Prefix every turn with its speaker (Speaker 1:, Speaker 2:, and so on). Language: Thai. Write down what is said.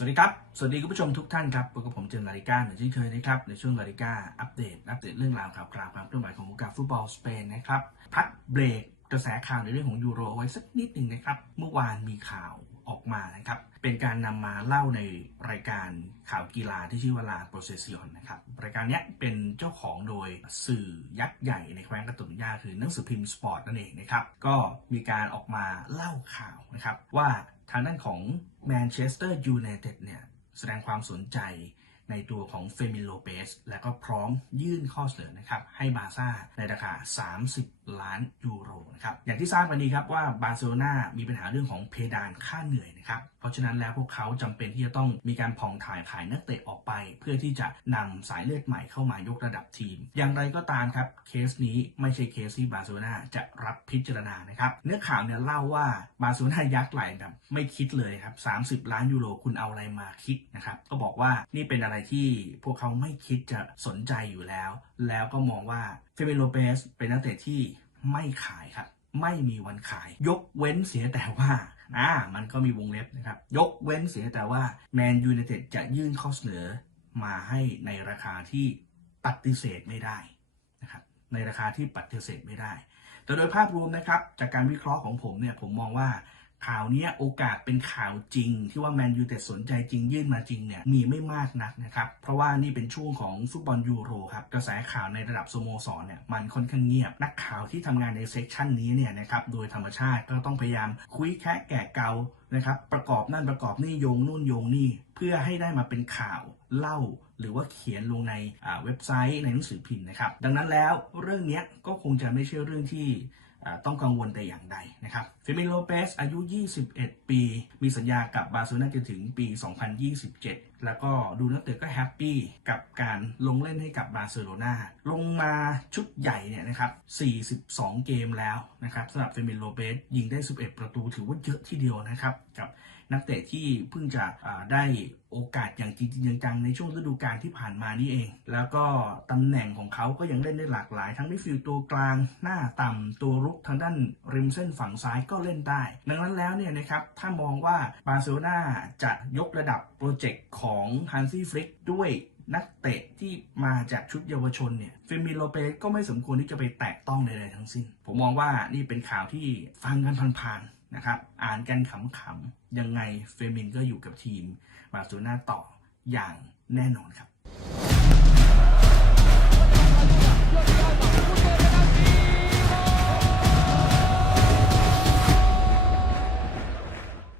Speaker 1: สวัสดีครับ สวัสดีคุณผู้ชมทุกท่านครับพบกับผมเจมส์ลาริก้าเหมือนเช่นเคยนะครับ ในช่วงลาริก้าอัปเดต อัปเดตเรื่องราวข่าวคราวความเคลื่อนไหวของวงการฟุตบอลสเปนนะครับ พักเบรกกระแสข่าวในเรื่องของยูโรไว้สักนิดหนึ่งนะครับ เมื่อวานมีข่าว ออกมานะครับเป็นการนำมาเล่าในรายการข่าวกีฬาที่ชื่อว่าลาโปรเซซิออนนะครับรายการนี้เป็นเจ้าของโดยสื่อยักษ์ใหญ่ในแคว้นกาตุนยาคือหนังสือพิมพ์สปอร์ตนั่นเองนะครับก็มีการออกมาเล่าข่าวนะครับว่าทางด้านของแมนเชสเตอร์ยูไนเต็ดเนี่ยแสดงความสนใจในตัวของเฟมิโลเปสและก็พร้อมยื่นข้อเสนอนะครับให้บาซ่าในราคา 30 ล้านยูโรนะครับอย่างที่ทราบกันดีครับว่าบาร์เซโลนามีปัญหาเรื่องของเพดานค่าเหนื่อยนะครับเพราะฉะนั้นแล้วพวกเขาจำเป็นที่จะต้องมีการผ่องถ่ายขายนักเตะออกไป เพื่อที่จะนำสายเลือดใหม่เข้ามายกระดับทีม อย่างไรก็ตามครับเคสนี้ไม่ใช่เคสที่บาร์เซโลนาจะรับพิจารณานะครับเนื้อข่าวเนี่ยเล่าว่าบาร์เซโลนายักไหลแบบไม่คิดเลยครับ 30 ล้านยูโรคุณเอาอะไรมาคิดนะครับก็บอกว่านี่เป็นอะไรที่พวกเขาไม่คิดจะสนใจอยู่แล้ว แล้วก็มองว่าเฟเมโลเปสเป็นนักเตะที่ ไม่ขายครับ ไม่มีวันขาย ยกเว้นเสียแต่ว่าอ่ามันก็มีวงเล็บนะครับ ยกเว้นเสียแต่ว่าแมนยูเนเต็ดจะยื่นข้อเสนอมาให้ในราคาที่ปฏิเสธไม่ได้นะครับในราคาที่ปฏิเสธไม่ได้ แต่โดยภาพรวมนะครับ จากการวิเคราะห์ของผมเนี่ยผมมองว่า ข่าวนี้โอกาสเป็นข่าวจริง ที่ว่าแมนยูแต่สนใจจริงยื่นมาจริงเนี่ยมีไม่มากนักนะครับ เพราะว่านี่เป็นช่วงของฟุตบอลยูโรครับกระแสข่าวในระดับสโมสรเนี่ยมันค่อนข้างเงียบ นักข่าวที่ทำงานในเซกชันนี้เนี่ยนะครับโดยธรรมชาติก็ต้องพยายามคุยแคะแกะเกานะครับประกอบนั่นประกอบนี่โยงนู่นโยงนี่ เพื่อให้ได้มาเป็นข่าวเล่าหรือว่าเขียนลงในเว็บไซต์ในหนังสือพิมพ์นะครับดังนั้นแล้วเรื่องนี้ก็คงจะไม่ใช่เรื่องที่ต้องกังวลแต่อย่างใด นะครับเฟมิโลเปสอายุ 21 ปี มีสัญญากับบาร์เซโลนาจนถึงปี 2027 แล้วก็ดูนักเตะก็แฮปปี้กับการลงเล่นให้กับบาร์เซโลนาลงมาชุดใหญ่เนี่ยนะครับ 42 เกมแล้วนะครับสำหรับเฟมิโลเปสยิงได้ 11 ประตูถือว่าเยอะทีเดียวนะครับ กับนักเตะที่เพิ่งจะได้โอกาสอย่างจริงจังในช่วงฤดูกาลที่ผ่านมานี่เอง แล้วก็ตำแหน่งของเขาก็ยังเล่นได้หลากหลาย ทั้งมิดฟิลด์ตัวกลางหน้าต่ำตัวรุกทางด้านริมเส้นฝั่งซ้ายก็เล่นได้ ดังนั้นแล้วเนี่ยนะครับถ้ามองว่าบาร์เซโลนาจะยกระดับโปรเจกต์ของฮันซี่ฟลิกด้วยนักเตะที่มาจากชุดเยาวชนเนี่ยเฟมิโลเปก็ไม่สมควรที่จะไปแตะต้องใดๆทั้งสิ้น ผมมองว่านี่เป็นข่าวที่ฟังกันผ่านๆนะครับ อ่านกันขำๆ ยังไงเฟมินก็อยู่กับทีมบาร์เซโลนาต่ออย่างแน่นอนครับ